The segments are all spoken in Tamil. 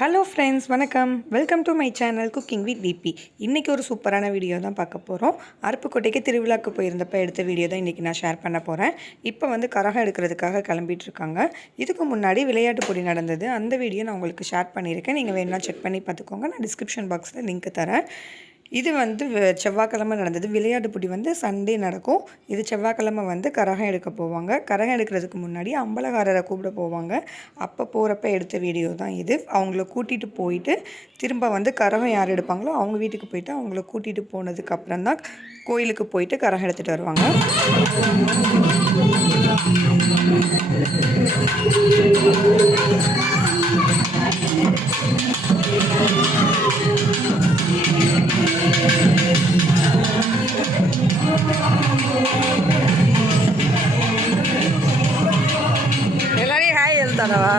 ஹலோ ஃப்ரெண்ட்ஸ், வணக்கம். Welcome to my channel cooking with DB. இன்றைக்கி ஒரு சூப்பரான வீடியோ தான் பார்க்க போகிறோம். அருப்புக்கோட்டைக்கு திருவிழாவுக்கு போயிருந்தப்போ எடுத்த வீடியோ தான் இன்றைக்கி நான் ஷேர் பண்ண போகிறேன். இப்போ வந்து கரகம் எடுக்கிறதுக்காக கிளம்பிகிட்ருக்காங்க. இதுக்கு முன்னாடி விளையாட்டு போட்டி நடந்தது, அந்த வீடியோ நான் உங்களுக்கு ஷேர் பண்ணியிருக்கேன். நீங்கள் வேணும்னா செக் பண்ணி பார்த்துக்கோங்க. நான் டிஸ்கிரிப்ஷன் பாக்ஸில் லிங்க் தரேன். இது வந்து செவ்வாய்க்கிழமை நடந்தது. விளையாட்டு போட்டி வந்து சண்டே நடக்கும். இது செவ்வாய்க்கிழமை வந்து கரகம் எடுக்க போவாங்க. கரகம் எடுக்கிறதுக்கு முன்னாடி அம்பலகாரரை கூப்பிட போவாங்க. அப்போ போகிறப்ப எடுத்த வீடியோ தான் இது. அவங்கள கூட்டிகிட்டு போயிட்டு திரும்ப வந்து கரகம் யார் எடுப்பாங்களோ அவங்க வீட்டுக்கு போயிட்டு அவங்கள கூட்டிகிட்டு போனதுக்கப்புறம் தான் கோயிலுக்கு போயிட்டு கரகம் எடுத்துகிட்டு வருவாங்க. எல்லாரையும் ஹாய் எழுத்தானவா?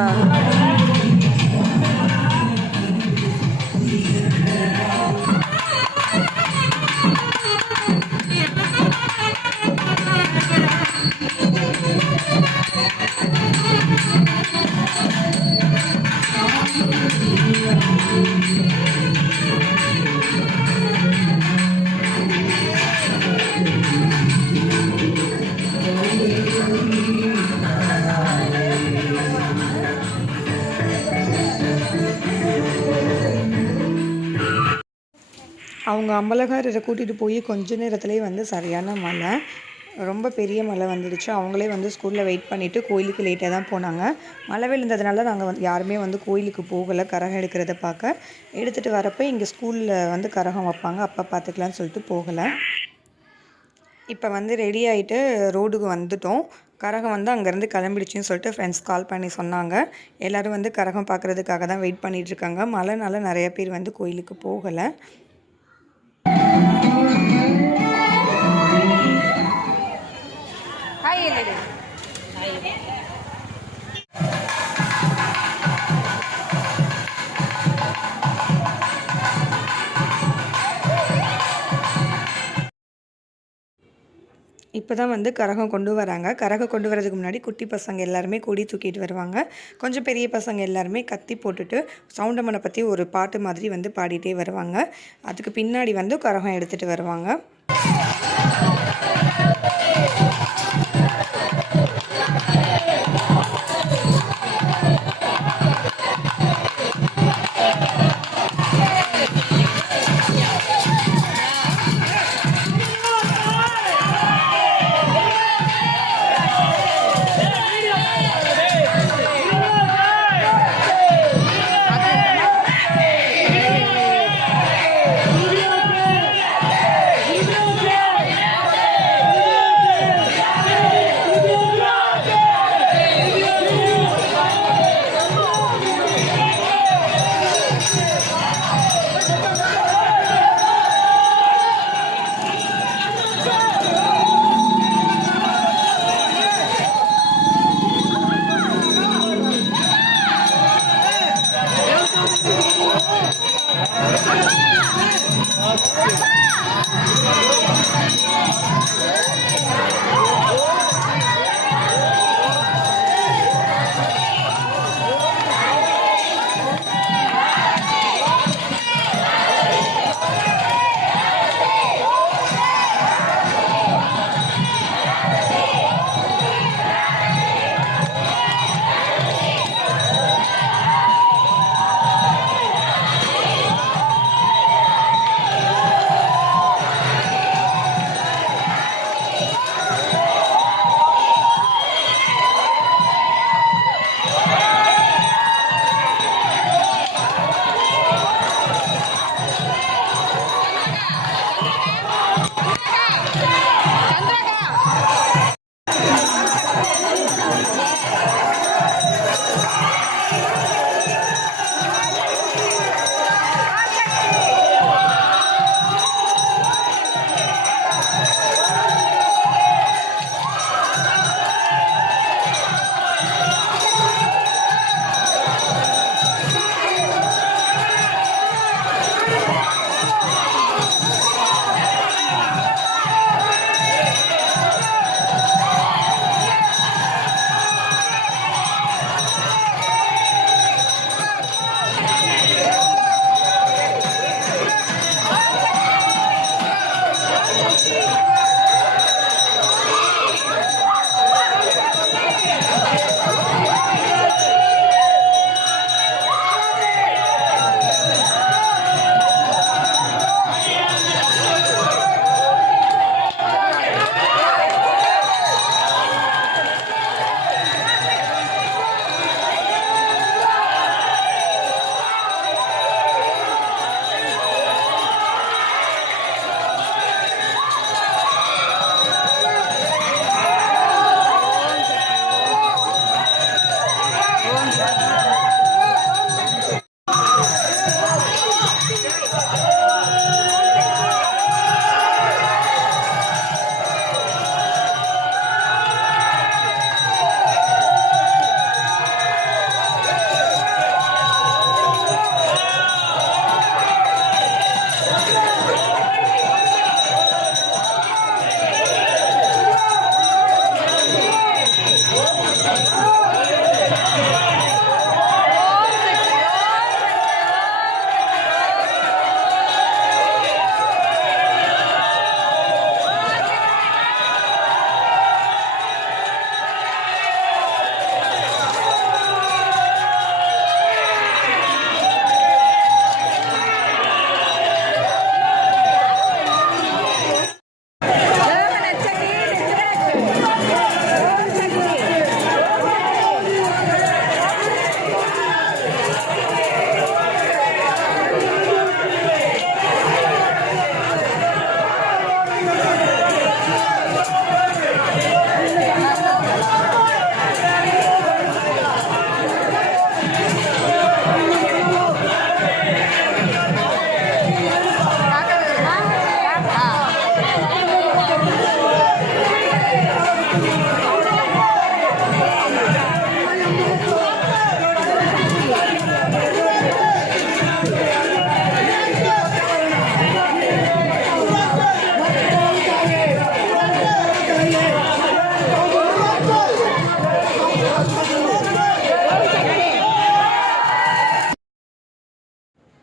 அவங்க அம்பலகாரரை கூட்டிகிட்டு போய் கொஞ்ச நேரத்துலேயே வந்து சரியான மழை, ரொம்ப பெரிய மழை வந்துடுச்சு. அவங்களே வந்து ஸ்கூலில் வெயிட் பண்ணிவிட்டு கோயிலுக்கு லேட்டாக தான் போனாங்க. மழை விழுந்ததுனால நாங்கள் யாருமே வந்து கோயிலுக்கு போகலை. கரகம் எடுக்கிறத பார்க்க எடுத்துகிட்டு வரப்போ இங்கே ஸ்கூலில் வந்து கரகம் வைப்பாங்க, அப்போ பார்த்துக்கலான்னு சொல்லிட்டு போகலை. இப்போ வந்து ரெடி ஆகிட்டு ரோடுக்கு வந்துட்டோம். கரகம் வந்து அங்கேருந்து கிளம்பிடுச்சின்னு சொல்லிட்டு ஃப்ரெண்ட்ஸ் கால் பண்ணி சொன்னாங்க. எல்லோரும் வந்து கரகம் பார்க்குறதுக்காக தான் வெயிட் பண்ணிகிட்ருக்காங்க. மழைனால நிறைய பேர் வந்து கோயிலுக்கு போகலை. இப்போ தான் வந்து கரகம் கொண்டு வராங்க. கரகம் கொண்டு வரதுக்கு முன்னாடி குட்டி பசங்க எல்லாருமே கொடி தூக்கிட்டு வருவாங்க. கொஞ்சம் பெரிய பசங்க எல்லாருமே கத்தி போட்டுட்டு சவுண்டமனை பற்றி ஒரு பாட்டு மாதிரி வந்து பாடிட்டே வருவாங்க. அதுக்கு பின்னாடி வந்து கரகம் எடுத்துகிட்டு வருவாங்க.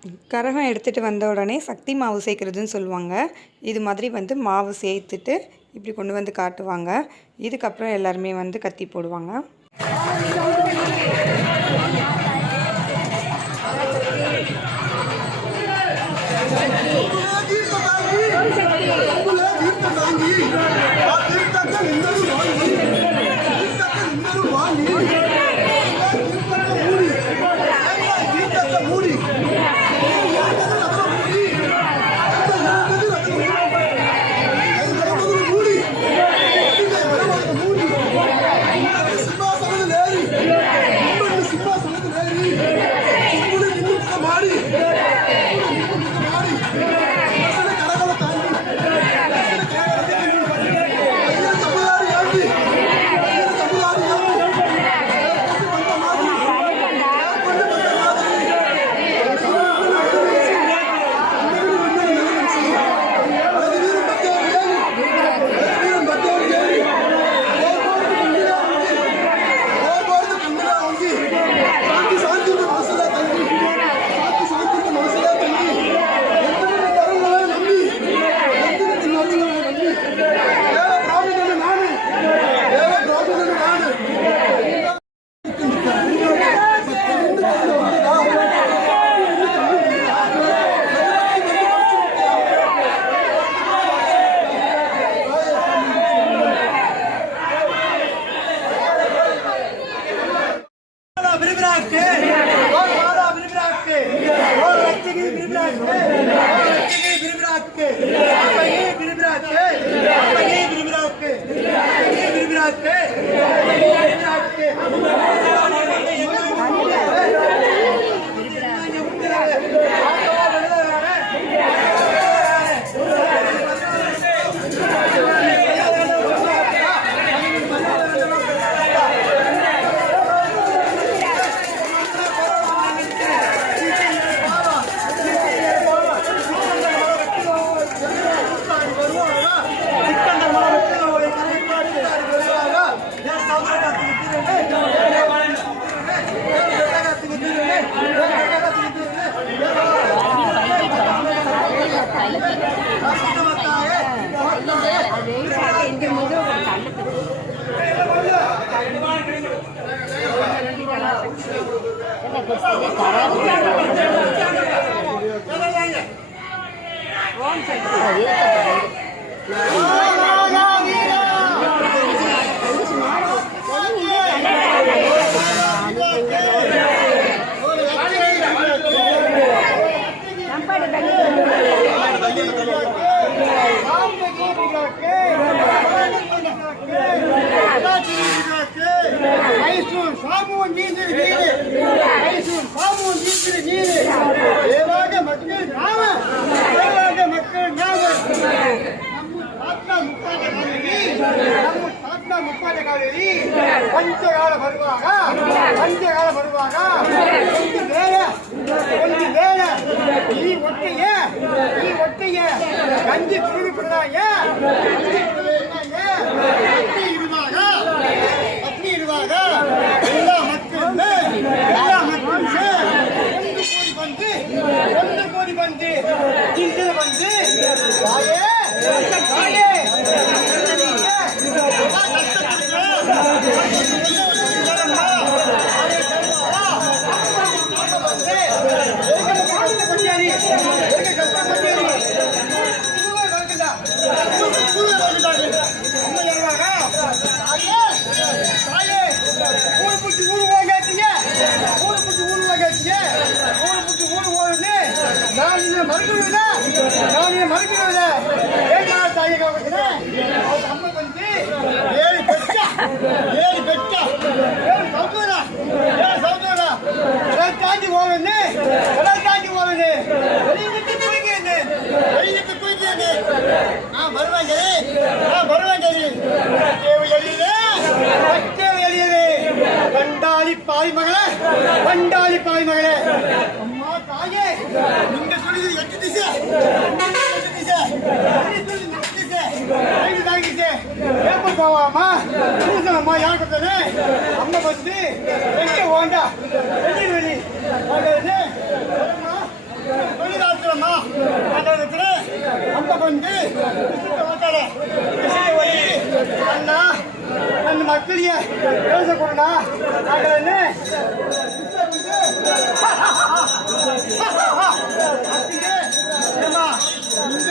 கரகம் எடுத்துகிட்டு வந்த உடனே சக்தி மாவு சேர்க்குறதுன்னு சொல்லுவாங்க. இது மாதிரி வந்து மாவு சேர்த்துட்டு இப்படி கொண்டு வந்து காட்டுவாங்க. இதுக்கப்புறம் எல்லாருமே வந்து கத்தி போடுவாங்க. ಪಂಚಗಾಲ ಬರುವಾಗ ಒಂದು ವೇಳೆ ಈ ಒಟ್ಟಿಗೆ ಗಂಜಿ ಕುಡಿದು ಬಿಡದಾಯ ಪತ್ನಿ ಇರುವಾಗ ಎಲ್ಲ ಮಕ್ಕಳನ್ನು ಒಂದು ಕೋಡಿ ಬಂದು ಚಿಂತೆ ಬಂದು ಮರುಗಿರೋದೆ ಏನ್ ಮಾಡ್ತಾಯಿ ಅಮ್ಮ ಬಂದು ಏಳು ಬೆಟ್ಟ ಸೌದೂರ ತಾಂಡಿ ಹೋಗನೆ ನಾ ಬರುವಂಗೆ ಎಲ್ಲಿದೆ ಬಂಡಾಳಿ ಪಾಯಿ ಮಗಳೇ ಅಮ್ಮ ತಾಯಿ ನಿಂಗೆ ಸುಳಿದು ಎಷ್ಟು ದಿವಸ ಅಮ್ಮ ಯಾರು ಕೊಡ್ತಾನೆ ಅಮ್ಮ ಬಂದು ಎಷ್ಟೇ ಹೋಂಡ பேச கொடுடா நாங்கள் இந்த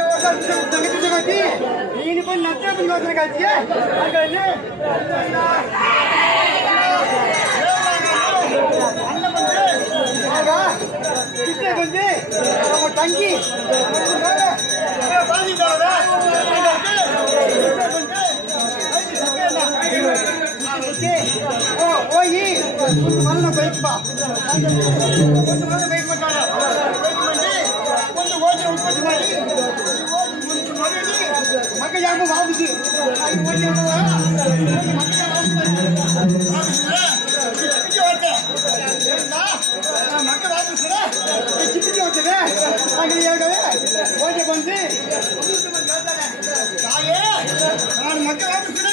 வருஷம் தங்கச்சி கட்டி நீ போய் நச்ச யோசனை காட்சியே கிருஷ்ணன் வந்து நம்ம தங்கி போய் மண்ணை பைக்குப்பா கொஞ்சம் மண்ணை பைக் பண்ணாங்க பைக் பண்ணி கொஞ்சம் ஓட்ட உற்பத்தி பண்ணி மக்கள் யாருக்கும் வாங்குச்சு மக்கள் வாங்குச்சு சிப்பிச்சு வச்சது ஓட்ட வந்து நான் மக்கள் வாங்குச்சு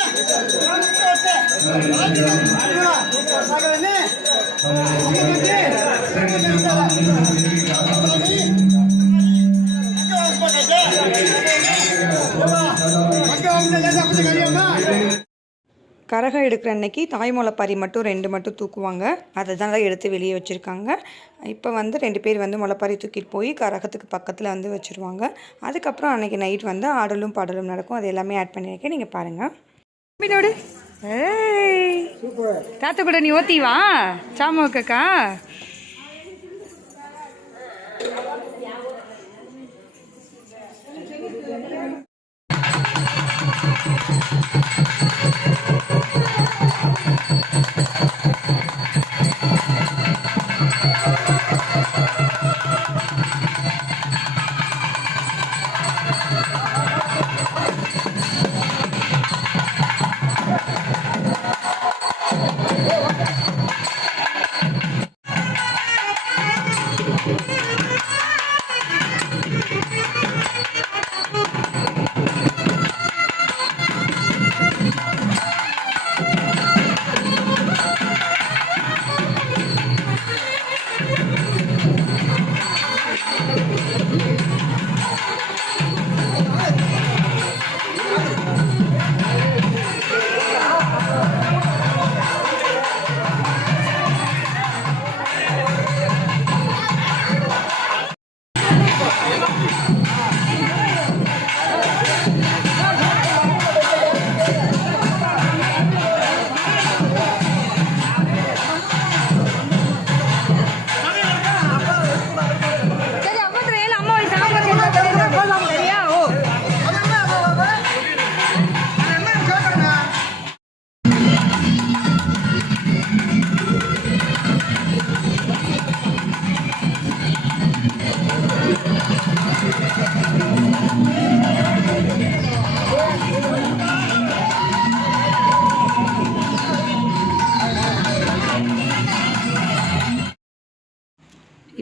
கரகம் எடுக்கிற அன்னைக்கு தாய்முளைப்பாரி மட்டும் 2 மட்டும் தூக்குவாங்க. அதை தான் எடுத்து வெளியே வச்சுருக்காங்க. இப்போ வந்து 2 பேர் வந்து முளைப்பாரி தூக்கிட்டு போய் கரகத்துக்கு பக்கத்தில் வந்து வச்சுருவாங்க. அதுக்கப்புறம் அன்றைக்கி நைட் வந்து ஆடலும் பாடலும் நடக்கும். அது எல்லாமே ஆட் பண்ணியிருக்கேன், நீங்கள் பாருங்கள். பின்னோடு தாத்த கூட நீ ஓத்திவா சாமோக்கா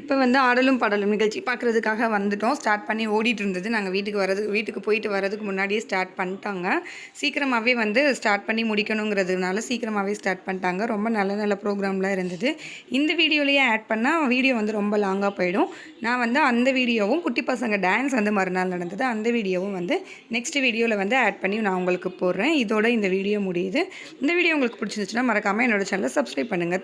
இப்போ வந்து ஆடலும் பாடலும் நிகழ்ச்சி பார்க்குறதுக்காக வந்துட்டோம். ஸ்டார்ட் பண்ணி ஓடிட்டு இருந்தது. நாங்கள் வீட்டுக்கு போயிட்டு வரதுக்கு முன்னாடியே ஸ்டார்ட் பண்ணிட்டாங்க. சீக்கிரமாகவே வந்து ஸ்டார்ட் பண்ணி முடிக்கணுங்கிறதுனால சீக்கிரமாகவே ஸ்டார்ட் பண்ணிட்டாங்க. ரொம்ப நல்ல நல்ல ப்ரோக்ராம்லாம் இருந்தது. இந்த வீடியோலேயே ஆட் பண்ணால் வீடியோ வந்து ரொம்ப லாங்காக போயிடும். நான் வந்து அந்த வீடியோவும் குட்டி பசங்க டான்ஸ் வந்து மறுநாள் நடந்தது அந்த வீடியோவும் வந்து நெக்ஸ்ட் வீடியோவில் வந்து ஆட் பண்ணி நான் உங்களுக்கு போடுறேன். இதோட இந்த வீடியோ முடியுது. இந்த வீடியோ உங்களுக்கு பிடிச்சிருந்துச்சுன்னா மறக்காமல் என்னோட சேனலை சப்ஸ்கிரைப் பண்ணுங்கள்.